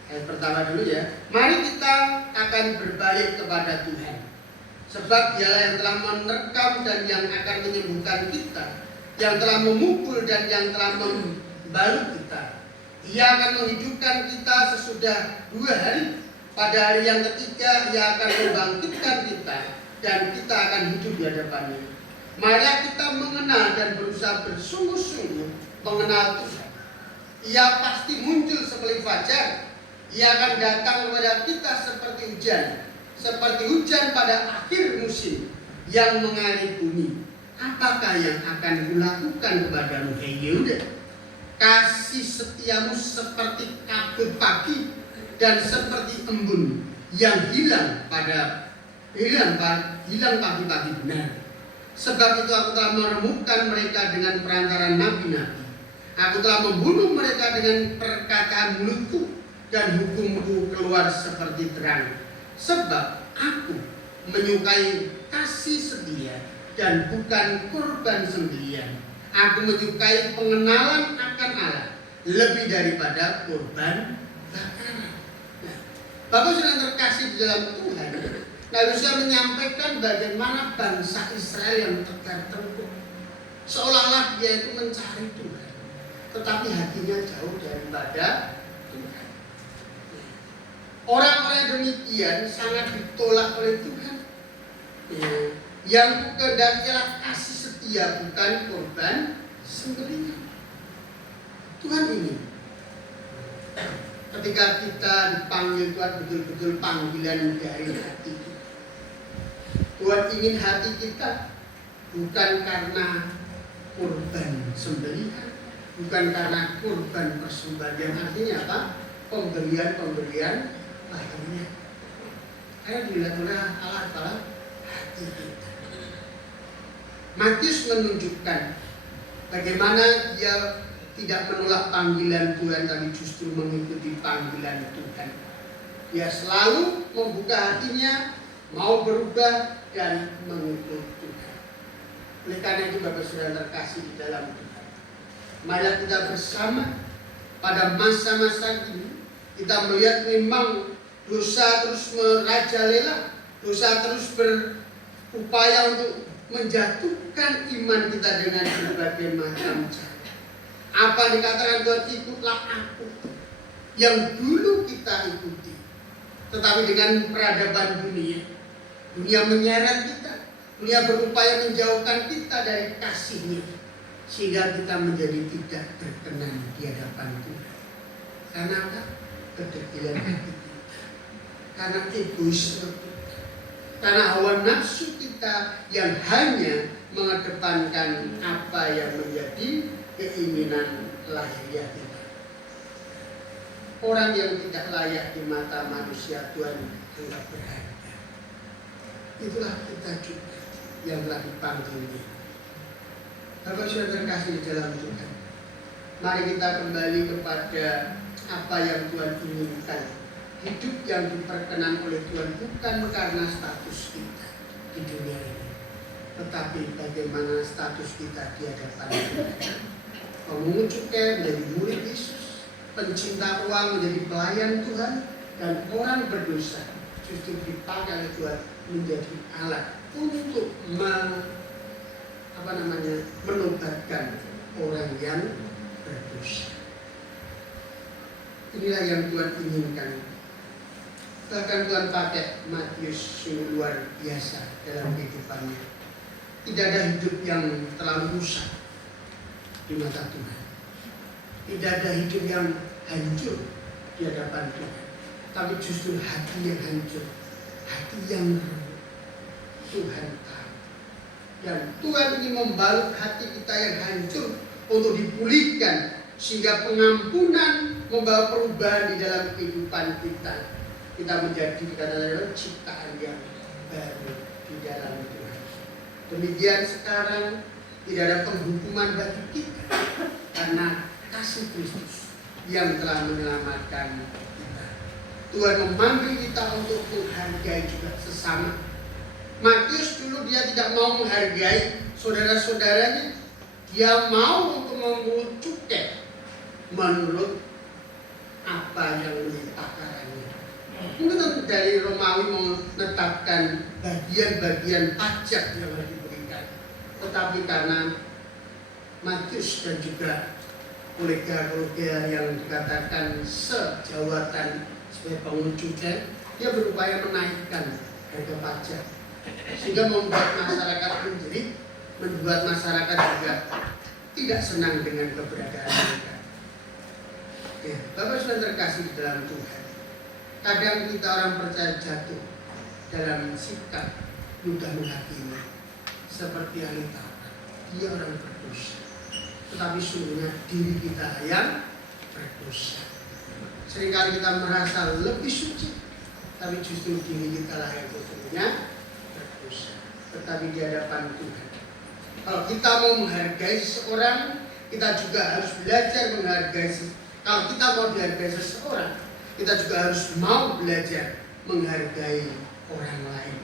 Ayat pertama dulu ya. Mari kita akan berbalik kepada Tuhan, sebab Dialah yang telah menerkam dan yang akan menyembuhkan kita, yang telah memukul dan yang telah membalut kita. Ia akan menghidupkan kita sesudah 2 hari. Pada hari yang ketiga Ia akan membangkitkan kita, dan kita akan hidup di hadapannya. Mari kita mengenal dan berusaha bersungguh-sungguh mengenal Tuhan. Ia pasti muncul seperti fajar. Ia akan datang kepada kita seperti hujan pada akhir musim yang mengairi bumi. Apakah yang akan kulakukan kepadamu, hei Yehuda? Kasih setiamu seperti kabut pagi dan seperti embun yang hilang pagi-pagi benar. Sebab itu aku telah meremukkan mereka dengan perantaraan nabi-nabi. Aku telah membunuh mereka dengan perkataan mulutku, dan hukumku keluar seperti terang. Sebab aku menyukai kasih setia dan bukan kurban sembelihan. Aku menyukai pengenalan akan Allah lebih daripada kurban bakaran. Nah, Bapak sudah terkasih di dalam Tuhan. Lalu saya menyampaikan bagaimana bangsa Israel yang tertengkuk, seolah-olah dia itu mencari Tuhan, tetapi hatinya jauh daripada Tuhan. Orang-orang demikian sangat ditolak oleh Tuhan. Yang kehendakilah kasih setia, bukan korban sembelihan. Tuhan ini, ketika kita dipanggil Tuhan, betul-betul panggilan dari hati kita. Tuhan ingin hati kita bukan karena korban sembelihan, bukan karena korban persembahan. Artinya apa? Pemberian lahirnya. Karena dilihat oleh Allah adalah hati kita. Matius menunjukkan bagaimana dia tidak menolak panggilan Tuhan, tapi justru mengikuti panggilan Tuhan. Dia selalu membuka hatinya, mau berubah dan mengikut Tuhan. Oleh karena itu Bapak Saudara terkasih di dalam Tuhan, marilah kita bersama pada masa-masa ini. Kita melihat memang dosa terus merajalela, dosa terus berupaya untuk menjatuhkan iman kita dengan berbagai macam cara. Apa dikatakan Tuhan, ikutlah aku, yang dulu kita ikuti. Tetapi dengan peradaban dunia menyeret kita, dunia berupaya menjauhkan kita dari kasih-Nya, sehingga kita menjadi tidak berkenan di hadapan Tuhan. Karena apa? Kedegilan hati kita, karena egoisme kita, karena hawa nafsu kita yang hanya mengedepankan apa yang menjadi keinginan lahiriah kita. Orang yang tidak layak di mata manusia Tuhan anggap berharga. Itulah kita juga yang telah dipanggilnya. Bapak sudah terkasih di dalam Tuhan, mari kita kembali kepada apa yang Tuhan inginkan. Hidup yang diperkenan oleh Tuhan bukan karena status kita di dunia ini, tetapi bagaimana status kita di hadapan Tuhan. Pemungut cukai menjadi murid Yesus, pencinta uang menjadi pelayan Tuhan, dan orang berdosa justru dipakai oleh Tuhan menjadi alat untuk menobatkan orang yang berdosa. Inilah yang Tuhan inginkan. Bahkan Tuhan pakai Matius sungguh luar biasa dalam kehidupannya. Tidak ada hidup yang terlalu rusak di mata Tuhan. Tidak ada hidup yang hancur di hadapan Tuhan. Tapi justru hati yang hancur, hati yang remuk, Tuhan tahu. Dan Tuhan ingin membalut hati kita yang hancur untuk dipulihkan, sehingga pengampunan membawa perubahan di dalam kehidupan kita. Kita menjadi adalah ciptaan yang baru di dalam Tuhan. Demikian sekarang tidak ada penghukuman bagi kita karena kasih Kristus yang telah menyelamatkan kita. Tuhan memanggil kita untuk menghargai juga sesama. Matius dulu dia tidak mau menghargai saudara-saudaranya. Dia mau untuk memungut cukai menurut apa yang menjadi takarannya. Mungkin dari Romawi menetapkan bagian-bagian pajak yang harus diberikan. Tetapi karena Matius dan juga kolega-kolega yang dikatakan sejawatan sebagai pengungut cukai, dia berupaya menaikkan harga pajak, sehingga membuat masyarakat menjerit, membuat masyarakat juga tidak senang dengan keberadaan mereka. Ya, Bapak sudah terkasih di dalam Tuhan. Kadang kita orang percaya jatuh dalam sikap mudah menghakimi, seperti ahli Taurat. Dia orang berdosa, tetapi sungguhnya diri kita yang berdosa. Seringkali kita merasa lebih suci, tapi justru diri kita lah yang sesungguhnya berdosa. Tetapi di hadapan Tuhan, kalau kita mau menghargai seseorang, kita juga harus belajar menghargai. Kalau kita mau dihargai seseorang, kita juga harus mau belajar menghargai orang lain.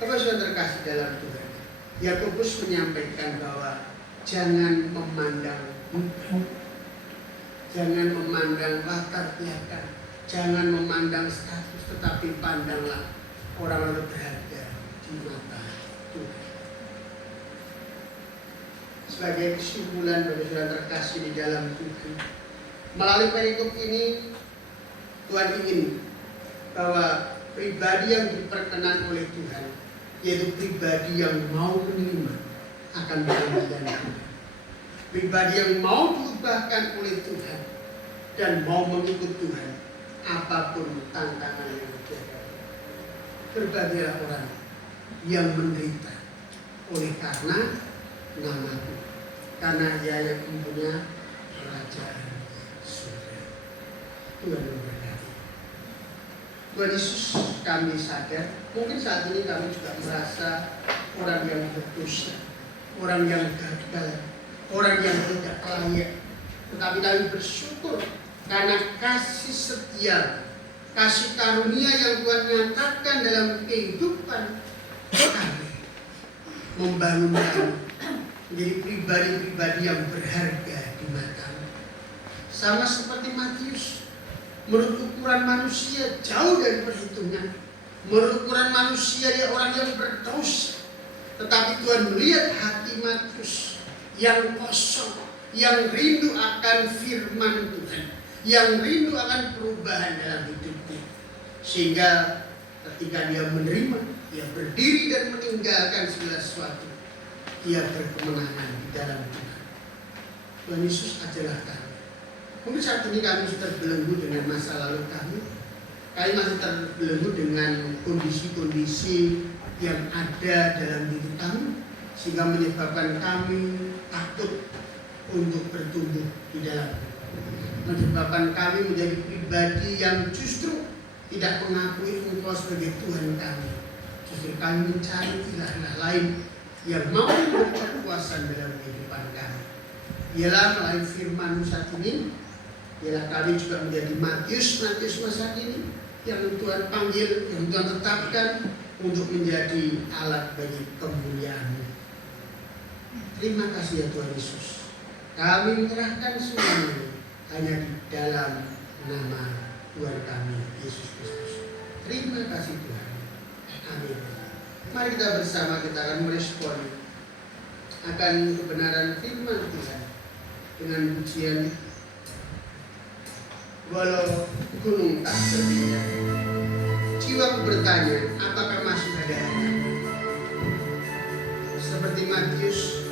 Bapak sudah terkasih dalam Tuhan, Yakobus menyampaikan bahwa jangan memandang muka, jangan memandang latar belakang, jangan memandang status, tetapi pandanglah orang-orang berharga di mata Tuhan. Sebagai kesimpulan, Bapak sudah terkasih di dalam Tuhan, melalui perikop ini Tuhan ingin bahwa pribadi yang diperkenan oleh Tuhan, yaitu pribadi yang mau menerima akan panggilan Tuhan, pribadi yang mau diubahkan oleh Tuhan dan mau mengikut Tuhan apapun tantangan yang dihadapi. Berbahagialah orang yang menderita oleh karena namaku, karena ia yang mempunyai kerajaan surga. Tuhan memberkati. Tuhan Yesus, kami sadar mungkin saat ini kami juga merasa orang yang berdosa, orang yang gagal, orang yang tidak layak. Tetapi kami bersyukur karena kasih setia, kasih karunia yang Tuhan nyatakan dalam kehidupan kami, membangun kami menjadi pribadi-pribadi yang berharga di mata-Mu. Sama seperti Matius, menurut ukuran manusia jauh dari perhitungan. Menurut ukuran manusia dia orang yang berdosa. Tetapi Tuhan melihat hati Matius yang kosong, yang rindu akan firman Tuhan, yang rindu akan perubahan dalam hidupnya. Sehingga ketika dia menerima, dia berdiri dan meninggalkan segala sesuatu, dia berkemenangan di dalam Tuhan. Tuhan Yesus ajarlah kami. Mungkin saat ini kami sudah terbelenggu dengan masa lalu kami masih terbelenggu dengan kondisi-kondisi yang ada dalam diri kami, sehingga menyebabkan kami takut untuk bertumbuh di dalam, menyebabkan kami menjadi pribadi yang justru tidak mengakui Engkau sebagai Tuhan kami. Justru kami mencari ilah-ilah lain yang mau memberi kekuasaan dalam kehidupan kami. Ialah melalui firman saat ini, ialah kami juga menjadi Matius masa kini yang Tuhan panggil, yang Tuhan tetapkan untuk menjadi alat bagi kemuliaan-Mu. Terima kasih ya Tuhan Yesus. Kami menyerahkan semuanya hanya di dalam nama Tuhan kami Yesus Kristus. Terima kasih Tuhan. Amin. Mari kita bersama, kita akan merespon akan kebenaran firman Tuhan dengan pujian walau gunung tak berdiri. Jiwaku bertanya, apakah masih ada harapan? seperti Matius,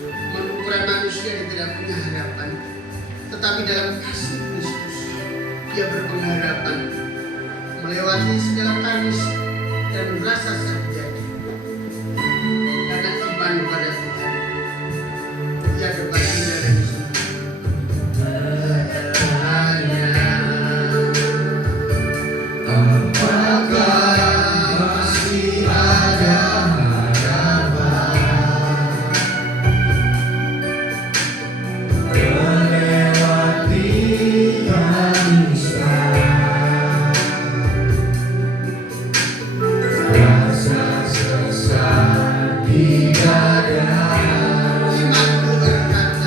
ukuran manusia yang tidak punya harapan, tetapi dalam kasih Kristus dia berpengharapan melewati segala tangis dan rasa sakit hati. Karena iman pada Tuhan, dia dapat tinggal dan sembuh. Apakah masih ada harapan melewati tangisan, rasa sesat di dada? Imanku berkata,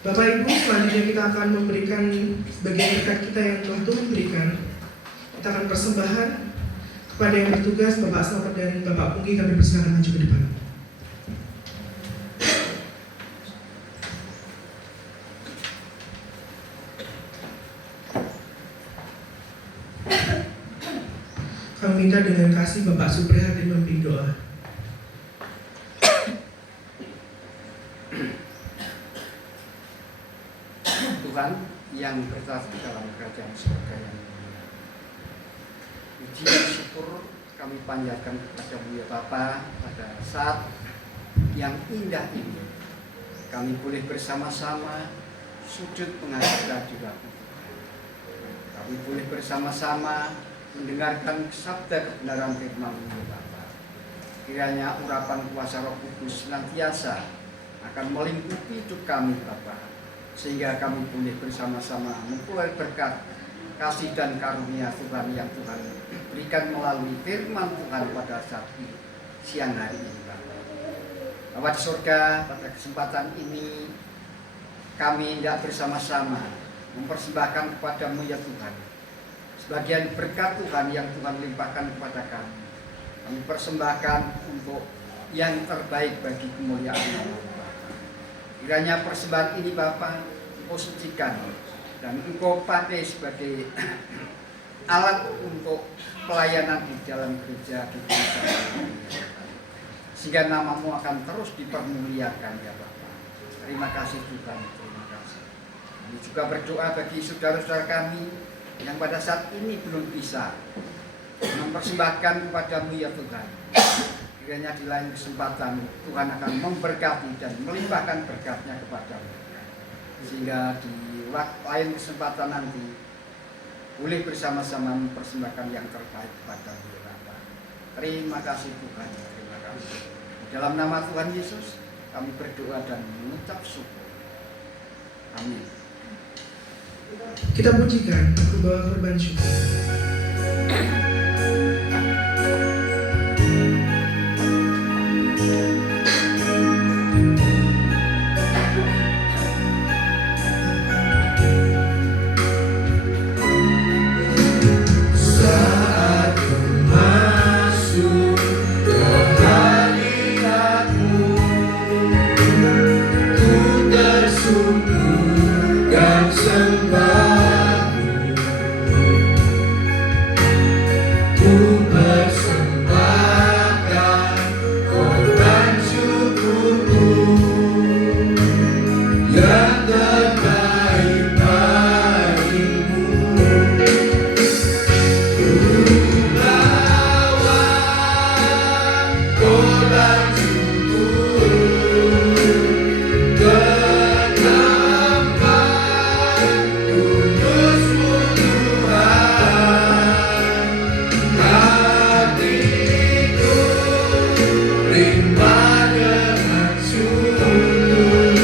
Bapak Ibu, selanjutnya kita akan memberikan sebagian berkat kita yang telah Tuhan berikan. Kita akan persembahan kepada yang bertugas, Bapak Slamet dan Bapak Punggi, kami persilakan maju ke depan. Kami minta dengan kasih Bapak Suprihatin memimpin doa. Tuhan yang bertata dalam kerajaan surga yang mulia, puji dan syukur kami panjatkan kepada-Mu ya Bapa pada saat yang indah ini. Kami boleh bersama-sama sujud menghadap hadirat-Mu. Kami boleh bersama-sama mendengarkan sabda kebenaran firman-Mu ya Bapa. Kiranya urapan kuasa Roh Kudus senantiasa akan melingkupi hidup kami Bapa, sehingga kami boleh bersama-sama memperoleh berkat kasih dan karunia Tuhan yang Tuhan berikan melalui firman Tuhan pada saat siang hari ini Bapa di surga. Pada kesempatan ini kami hendak bersama-sama mempersembahkan kepada-Mu ya Tuhan sebagian berkat Tuhan yang Tuhan limpahkan kepada kami. Kami persembahkan untuk yang terbaik bagi kemuliaan nama-Mu. Kiranya persembahan ini Bapa Engkau sucikan dan Engkau pakai sebagai alat untuk pelayanan di dalam gereja di gereja, sehingga nama-Mu akan terus dipermuliakan ya Bapa. Terima kasih Tuhan, terima kasih. Kami juga berdoa bagi saudara-saudara kami yang pada saat ini belum bisa mempersembahkan kepada-Mu ya Tuhan. Kiranya di lain kesempatan Tuhan akan memberkati dan melimpahkan berkat-Nya kepada mereka, sehingga di lain kesempatan nanti boleh bersama-sama mempersembahkan yang terbaik kepada-Mu ya Bapa. Terima kasih Tuhan, terima kasih. Dalam nama Tuhan Yesus kami berdoa dan mengucap syukur. Amin. Kita pujikan, aku bawa korban syukur. Saat ku masuk ke hadirat-Mu, ku tersungkur dan sembah. Ku persembahkan korban syukurku yang terbaik bagimu. Korban syukur ke tempat kudus-Mu Tuhan. Hatiku limpah dengan syukur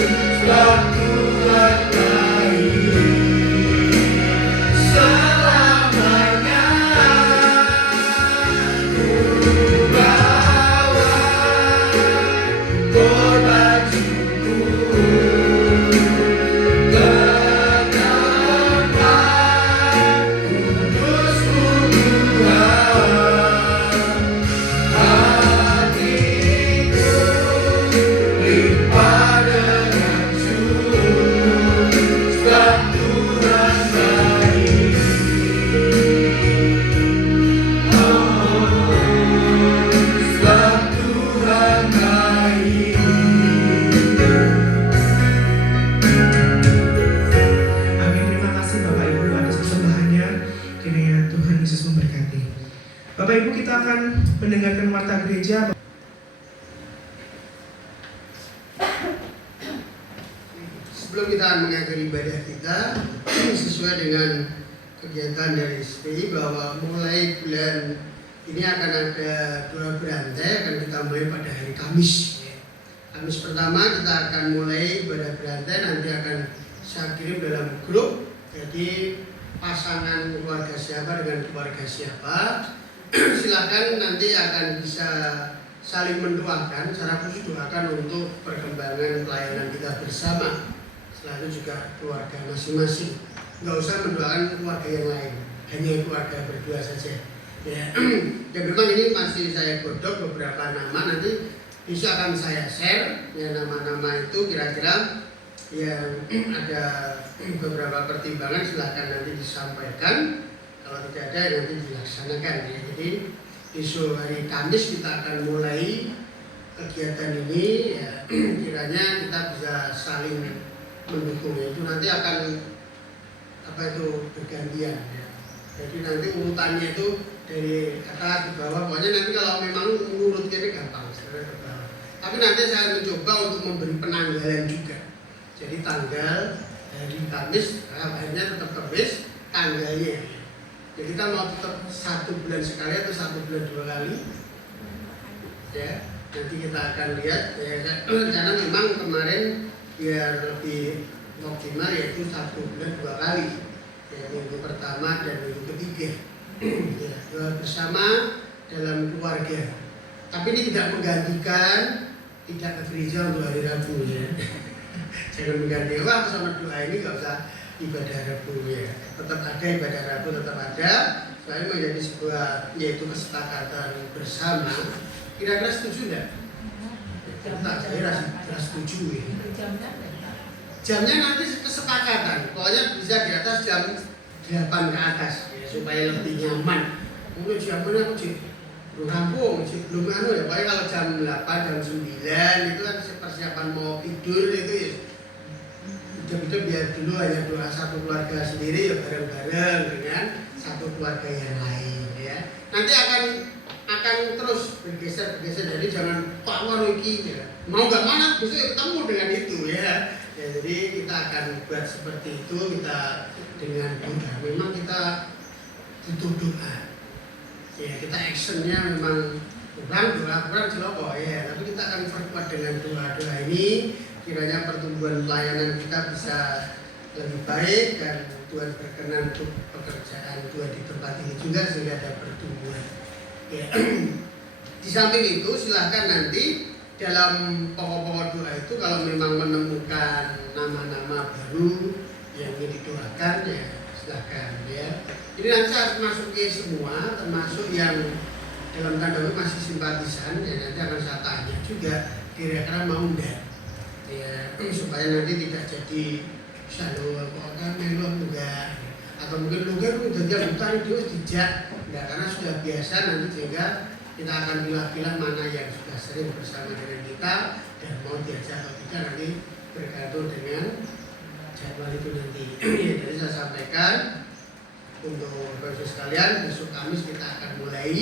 sebab Tuhan baik selamanya. Korban syukur ke tempat kudus-Mu Tuhan. Hatiku limpah dengan syukur sebab Tuhan baik. Sebab Tuhan baik. Amin. Terima kasih Bapak Ibu atas persembahannya. Kiranya Tuhan Yesus memberkati. Bapak Ibu, kita akan mendengarkan warta gereja. Sebelum kita mengakhiri ibadah kita, sesuai dengan kegiatan dari SPI bahwa mulai bulan ini akan ada 2 berantai, akan kita mulai pada hari Kamis. Kamis pertama kita akan mulai ibadah berantai, nanti akan saya kirim dalam grup. Jadi pasangan keluarga siapa dengan keluarga siapa, silakan nanti akan bisa saling mendoakan, secara khusus doakan untuk perkembangan pelayanan kita bersama. lalu juga keluarga masing-masing. Nggak usah mendoakan keluarga yang lain, hanya keluarga berdua saja. Ya, ya memang ini masih saya godok beberapa nama, nanti besok akan saya share ya nama-nama itu kira-kira yang ada beberapa pertimbangan, silahkan nanti disampaikan. Kalau tidak ada nanti dilaksanakan ya. Jadi besok hari Kamis kita akan mulai kegiatan ini ya, kiranya kita bisa saling mendukung ya. Itu nanti akan bergantian ya. Jadi nanti urutannya itu dari atas ke bawah, pokoknya nanti kalau memang urutnya ini gampang ke bawah. Tapi nanti saya mencoba untuk memberi penanggalan juga. Jadi tanggal hari Kamis, akhirnya tetap Kamis tanggalnya. Jadi kita mau tetap 1 bulan sekali atau 1 bulan 2 kali. Ya, nanti kita akan lihat. Ya, rencana memang kemarin biar lebih optimal yaitu 1 bulan 2 kali. Ya, minggu pertama dan minggu ketiga. Ya, doa bersama dalam keluarga. Tapi ini tidak menggantikan tidak ke gereja untuk hari Rabu ya. Jangan mengganti sama doa ini, nggak usah ibadah Rabu ya. Tetap ada ibadah Rabu, tetap ada. Soalnya menjadi sebuah yaitu kesepakatan bersama. Kira-kira setuju enggak? Saya setuju ya. Jamnya nanti kesepakatan. Pokoknya bisa di atas jam 8 ke atas ya, supaya lebih nyaman. Mungkin jamnya aku belum rampung, belum ya. Pokoknya kalau jam 8, jam 9 itu kan persiapan mau tidur itu ya. Udah biar dulu hanya doa satu keluarga sendiri ya bareng-bareng dengan satu keluarga yang lain ya. Nanti akan terus bergeser. Jadi jangan Pak Waruki ya. Mau nggak mana besok ya ketemu dengan itu ya. Ya, jadi kita akan buat seperti itu, kita dengan doa. Memang kita butuh doa. Ya, kita actionnya memang kurang celoko ya. Tapi kita akan perkuat dengan doa-doa ini. Kiranya pertumbuhan pelayanan kita bisa lebih baik dan Tuhan berkenan untuk pekerjaan Tuhan di tempat ini juga sehingga ada pertumbuhan. Ya. Di samping itu silahkan nanti dalam pokok-pokok doa itu kalau memang menemukan nama-nama baru yang ingin didoakan ya silahkan ya. Ini nanti saya masukin semua termasuk yang dalam tanda kutip masih simpatisan ya, nanti akan saya tanya juga kira-kira mau enggak ya, supaya nanti tidak jadi selalu kok melo enggak atau mungkin lugar udah dia hutan dia dijak enggak, karena sudah biasa nanti sehingga kita akan pilih-pilih mana yang sudah sering bersama dengan kita dan mau diajak atau tidak nanti bergantung dengan jadwal itu nanti. Jadi saya sampaikan untuk Bapak sekalian besok Kamis kita akan mulai.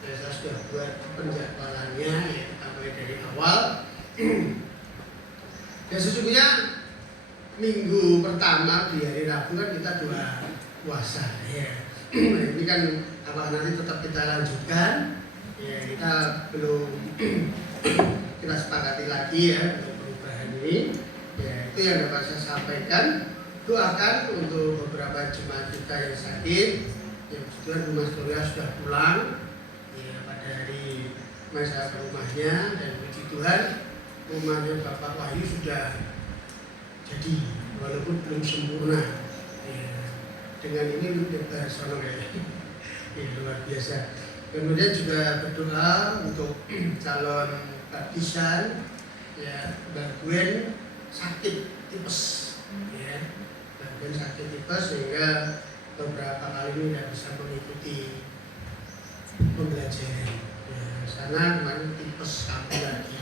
Dan saya sudah buat penjadwalannya ya, kita mulai dari awal. Dan sesungguhnya minggu pertama di hari Rabu kan kita doa puasa ya. Ini kan apakah nanti tetap kita lanjutkan ya, kita belum kita sepakati lagi ya untuk perubahan ini ya. Itu yang dapat saya sampaikan. Doakan untuk beberapa jemaat kita yang sakit yang kebetulan rumah Gloria sudah pulang ya, pada hari masa rumahnya, dan puji Tuhan rumahnya Bapak Wahyu sudah jadi walaupun belum sempurna ya. Dengan ini lebar sono ya, luar biasa. Kemudian juga berdoa untuk calon baptisan ya, Mbak Gwen sakit tipes ya, Mbak Gwen sakit tipes sehingga beberapa kali ini tidak bisa mengikuti pembelajaran ya, sana kemarin tipes kamu lagi.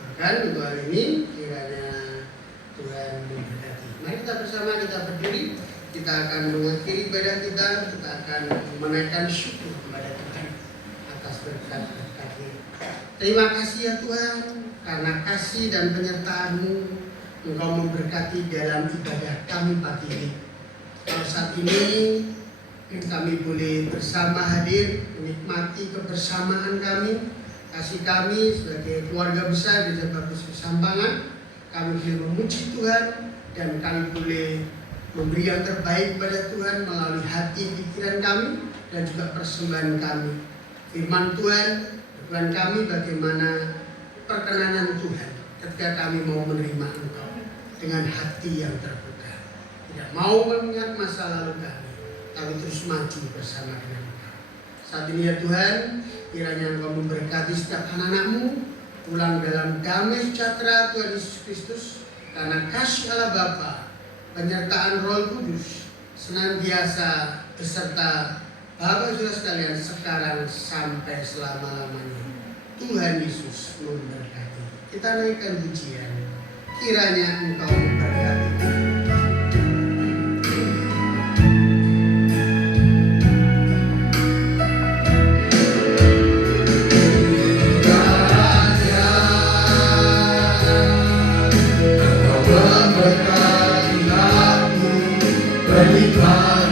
Bahkan untuk hari ini kiranya Tuhan memberkati. Mari kita bersama, kita berdiri, kita akan mengakhiri ibadah kita akan menaikkan syukur kepada Tuhan atas berkat-berkat-Nya. Terima kasih ya Tuhan, karena kasih dan penyertaan-Mu Engkau memberkati dalam ibadah kami pagi ini. Kalau saat ini kami boleh bersama hadir menikmati kebersamaan kami, kasih kami sebagai keluarga besar di Baptis Kesampangan, kami boleh memuji Tuhan dan kami boleh memberi yang terbaik pada Tuhan melalui hati pikiran kami dan juga persembahan kami. Firman Tuhan kami bagaimana perkenanan Tuhan ketika kami mau menerima Engkau dengan hati yang terbuka. Tidak mau mengingat masa lalu kami, tapi terus maju bersama dengan Engkau. Saat ini ya Tuhan, kiranya Engkau memberkati setiap anak-anak-Mu, pulang dalam damai sejahtera Tuhan Yesus Kristus, karena kasih Allah Bapa, penyertaan Roh Kudus, senantiasa beserta Bapak Saudara sekalian sekarang sampai selama-lamanya. Tuhan Yesus memberkati. Kita naikkan pujian. Kiranya Engkau memberkati. Berlimpah